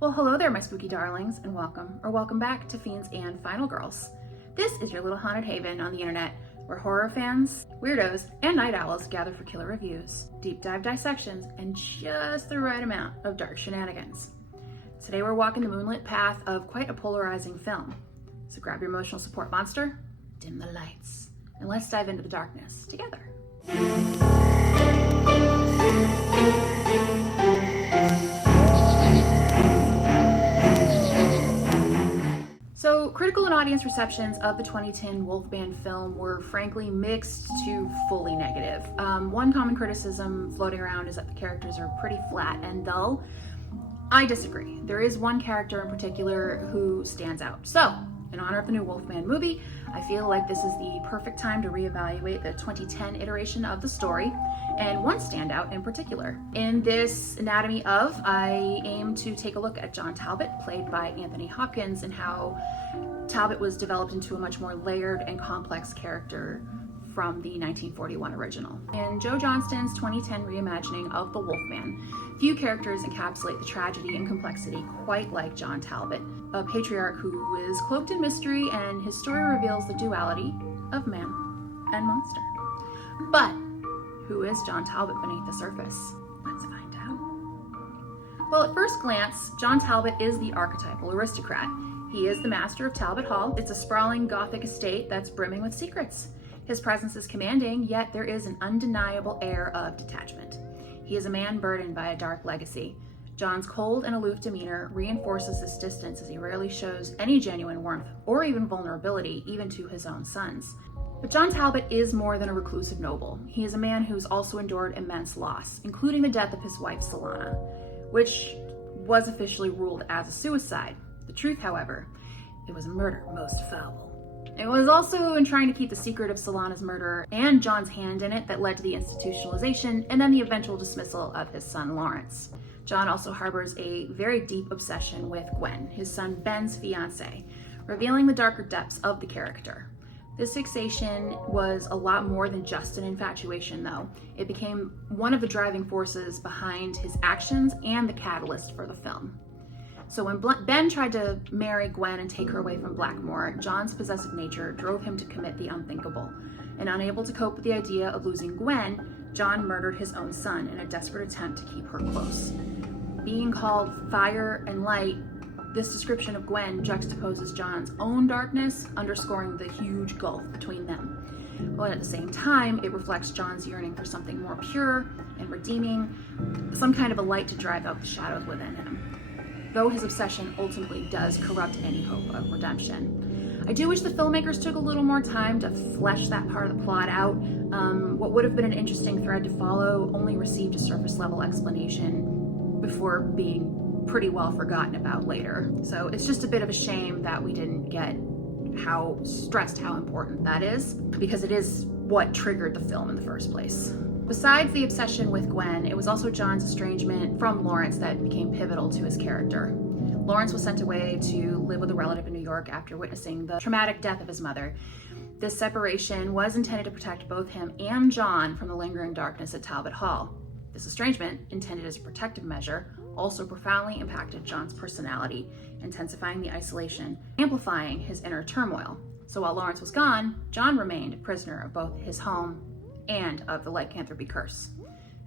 Well, hello there, my spooky darlings, and welcome back to Fiends and Final Girls. This is your little haunted haven on the internet, where horror fans, weirdos, and night owls gather for killer reviews, deep dive dissections, and just the right amount of dark shenanigans. Today we're walking the moonlit path of quite a polarizing film. So grab your emotional support monster, dim the lights, and let's dive into the darkness together. So, critical and audience receptions of the 2010 Wolfman film were frankly mixed to fully negative. One common criticism floating around is that the characters are pretty flat and dull. I disagree. There is one character in particular who stands out. So, in honor of the new Wolfman movie, I feel like this is the perfect time to reevaluate the 2010 iteration of the story, and one standout in particular. In this Anatomy of, I aim to take a look at John Talbot, played by Anthony Hopkins, and how Talbot was developed into a much more layered and complex character from the 1941 original. In Joe Johnston's 2010 reimagining of the Wolfman, few characters encapsulate the tragedy and complexity quite like John Talbot, a patriarch who is cloaked in mystery, and his story reveals the duality of man and monster. But who is John Talbot beneath the surface? Let's find out. Well, at first glance, John Talbot is the archetypal aristocrat. He is the master of Talbot Hall. It's a sprawling Gothic estate that's brimming with secrets. His presence is commanding, yet there is an undeniable air of detachment. He is a man burdened by a dark legacy. John's cold and aloof demeanor reinforces this distance, as he rarely shows any genuine warmth or even vulnerability, even to his own sons. But John Talbot is more than a reclusive noble. He is a man who's also endured immense loss, including the death of his wife Solana, which was officially ruled as a suicide. The truth, however, it was a murder most foul. It was also in trying to keep the secret of Solana's murder and John's hand in it that led to the institutionalization and then the eventual dismissal of his son Lawrence. John also harbors a very deep obsession with Gwen, his son Ben's fiancée, revealing the darker depths of the character. This fixation was a lot more than just an infatuation, though. It became one of the driving forces behind his actions and the catalyst for the film. So when Ben tried to marry Gwen and take her away from Blackmore, John's possessive nature drove him to commit the unthinkable. And unable to cope with the idea of losing Gwen, John murdered his own son in a desperate attempt to keep her close. Being called fire and light, this description of Gwen juxtaposes John's own darkness, underscoring the huge gulf between them. While at the same time, it reflects John's yearning for something more pure and redeeming, some kind of a light to drive out the shadows within him, though his obsession ultimately does corrupt any hope of redemption. I do wish the filmmakers took a little more time to flesh that part of the plot out. What would have been an interesting thread to follow only received a surface level explanation before being pretty well forgotten about later. So it's just a bit of a shame that we didn't get how important that is, because it is what triggered the film in the first place. Besides the obsession with Gwen, it was also John's estrangement from Lawrence that became pivotal to his character. Lawrence was sent away to live with a relative in New York after witnessing the traumatic death of his mother. This separation was intended to protect both him and John from the lingering darkness at Talbot Hall. This estrangement, intended as a protective measure, also profoundly impacted John's personality, intensifying the isolation, amplifying his inner turmoil. So while Lawrence was gone, John remained a prisoner of both his home and of the lycanthropy curse.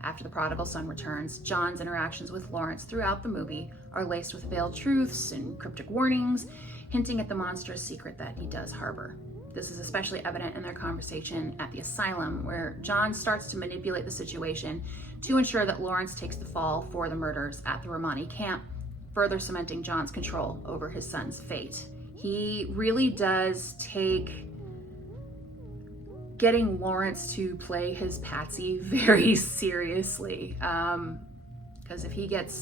After the prodigal son returns, John's interactions with Lawrence throughout the movie are laced with veiled truths and cryptic warnings, hinting at the monstrous secret that he does harbor. This is especially evident in their conversation at the asylum, where John starts to manipulate the situation to ensure that Lawrence takes the fall for the murders at the Romani camp, further cementing John's control over his son's fate. He really does take getting Lawrence to play his patsy very seriously. Because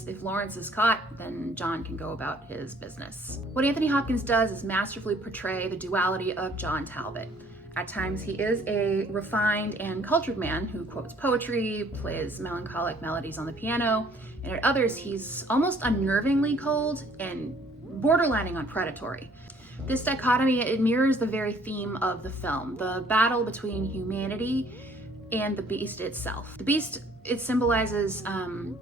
if Lawrence is caught, then John can go about his business. What Anthony Hopkins does is masterfully portray the duality of John Talbot. At times, he is a refined and cultured man who quotes poetry, plays melancholic melodies on the piano, and at others, he's almost unnervingly cold and borderlining on predatory. This dichotomy, it mirrors the very theme of the film, the battle between humanity and the beast itself. The beast It symbolizes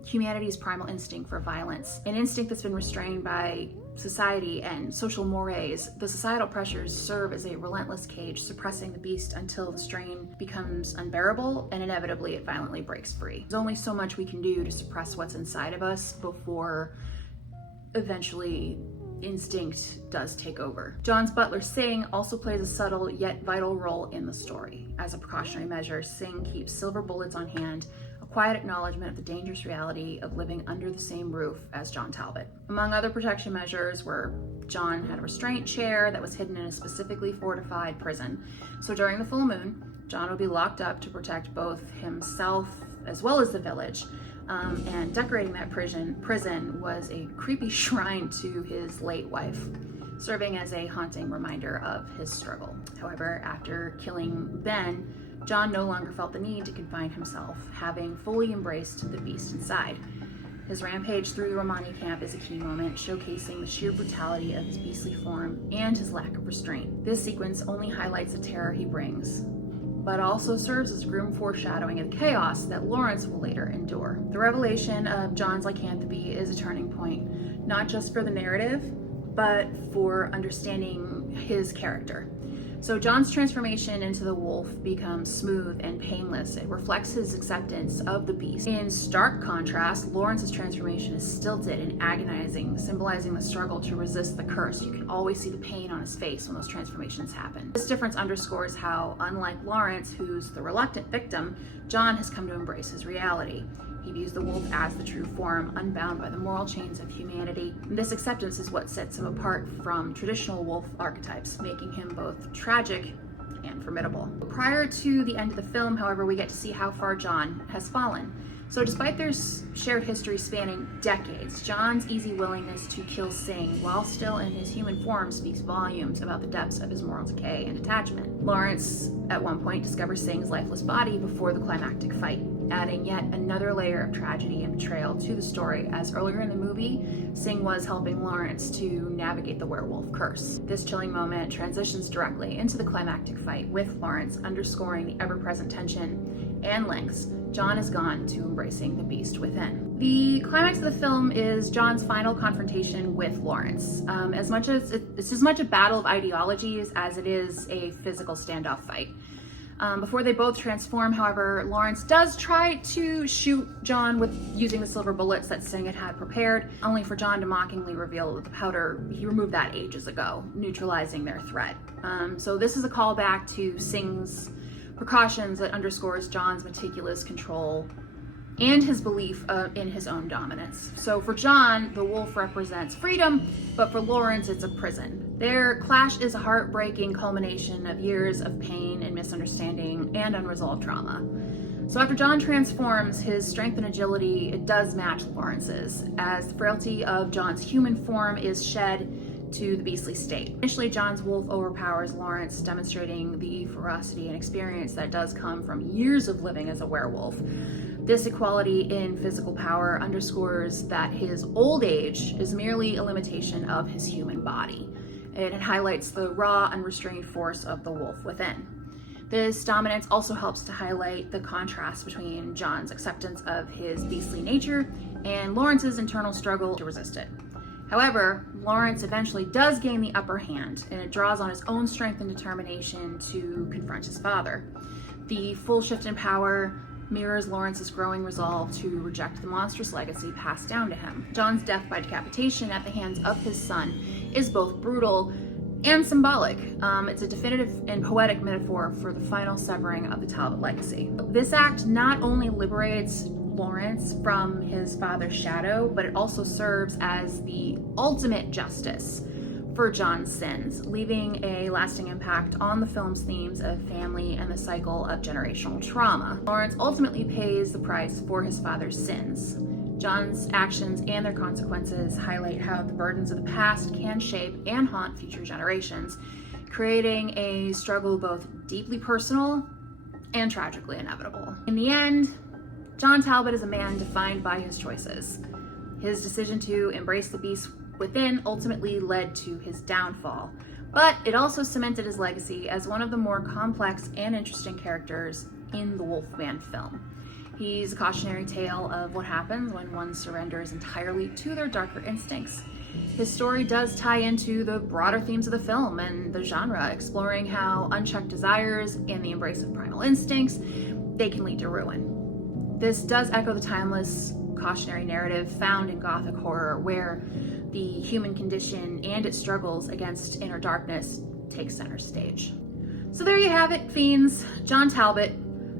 humanity's primal instinct for violence, an instinct that's been restrained by society and social mores. The societal pressures serve as a relentless cage, suppressing the beast until the strain becomes unbearable, and inevitably it violently breaks free. There's only so much we can do to suppress what's inside of us before eventually instinct does take over. John's butler, Singh, also plays a subtle yet vital role in the story. As a precautionary measure, Singh keeps silver bullets on hand, a quiet acknowledgement of the dangerous reality of living under the same roof as John Talbot. Among other protection measures were John had a restraint chair that was hidden in a specifically fortified prison. So during the full moon, John would be locked up to protect both himself as well as the village. And decorating that prison was a creepy shrine to his late wife, serving as a haunting reminder of his struggle. However, after killing Ben, John no longer felt the need to confine himself, having fully embraced the beast inside. His rampage through the Romani camp is a key moment, showcasing the sheer brutality of his beastly form and his lack of restraint. This sequence only highlights the terror he brings, but also serves as grim foreshadowing of the chaos that Lawrence will later endure. The revelation of John's lycanthropy is a turning point, not just for the narrative, but for understanding his character. So John's transformation into the wolf becomes smooth and painless. It reflects his acceptance of the beast. In stark contrast, Lawrence's transformation is stilted and agonizing, symbolizing the struggle to resist the curse. You can always see the pain on his face when those transformations happen. This difference underscores how, unlike Lawrence, who's the reluctant victim, John has come to embrace his reality. He views the wolf as the true form, unbound by the moral chains of humanity. And this acceptance is what sets him apart from traditional wolf archetypes, making him both tragic and formidable. Prior to the end of the film, however, we get to see how far John has fallen. So despite their shared history spanning decades, John's easy willingness to kill Singh while still in his human form speaks volumes about the depths of his moral decay and detachment. Lawrence, at one point, discovers Singh's lifeless body before the climactic fight, adding yet another layer of tragedy and betrayal to the story, as earlier in the movie, Singh was helping Lawrence to navigate the werewolf curse. This chilling moment transitions directly into the climactic fight, with Lawrence underscoring the ever-present tension and lengths John has gone to embracing the beast within. The climax of the film is John's final confrontation with Lawrence. It's as much a battle of ideologies as it is a physical standoff fight. Before they both transform, however, Lawrence does try to shoot John with using the silver bullets that Singh had prepared, only for John to mockingly reveal that the powder, he removed that ages ago, neutralizing their threat. So this is a callback to Singh's precautions that underscores John's meticulous control and his belief in his own dominance. So for John, the wolf represents freedom, but for Lawrence, it's a prison. Their clash is a heartbreaking culmination of years of pain and misunderstanding and unresolved trauma. So after John transforms, his strength and agility, it does match Lawrence's, as the frailty of John's human form is shed to the beastly state. Initially, John's wolf overpowers Lawrence, demonstrating the ferocity and experience that does come from years of living as a werewolf. This equality in physical power underscores that his old age is merely a limitation of his human body. It highlights the raw, unrestrained force of the wolf within. This dominance also helps to highlight the contrast between John's acceptance of his beastly nature and Lawrence's internal struggle to resist it. However, Lawrence eventually does gain the upper hand, and it draws on his own strength and determination to confront his father. The full shift in power mirrors Lawrence's growing resolve to reject the monstrous legacy passed down to him. John's death by decapitation at the hands of his son is both brutal and symbolic. It's a definitive and poetic metaphor for the final severing of the Talbot legacy. This act not only liberates Lawrence from his father's shadow, but it also serves as the ultimate justice for John's sins, leaving a lasting impact on the film's themes of family and the cycle of generational trauma. Lawrence ultimately pays the price for his father's sins. John's actions and their consequences highlight how the burdens of the past can shape and haunt future generations, creating a struggle both deeply personal and tragically inevitable. In the end, John Talbot is a man defined by his choices. His decision to embrace the beast within ultimately led to his downfall, but it also cemented his legacy as one of the more complex and interesting characters in the Wolfman film. He's a cautionary tale of what happens when one surrenders entirely to their darker instincts. His story does tie into the broader themes of the film and the genre, exploring how unchecked desires and the embrace of primal instincts, they can lead to ruin. This does echo the timeless cautionary narrative found in Gothic horror, where the human condition and its struggles against inner darkness take center stage. So there you have it, fiends. John Talbot,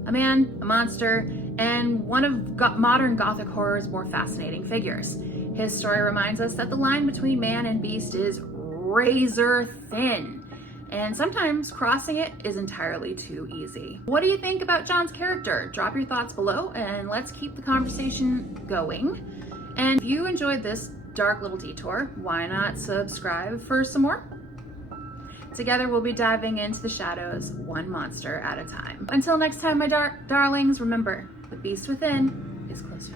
a man, a monster, and one of modern Gothic horror's more fascinating figures. His story reminds us that the line between man and beast is razor thin, and sometimes crossing it is entirely too easy. What do you think about John's character? Drop your thoughts below and let's keep the conversation going. And if you enjoyed this dark little detour, why not subscribe for some more? Together we'll be diving into the shadows, one monster at a time. Until next time, my darlings, remember, the beast within is closer.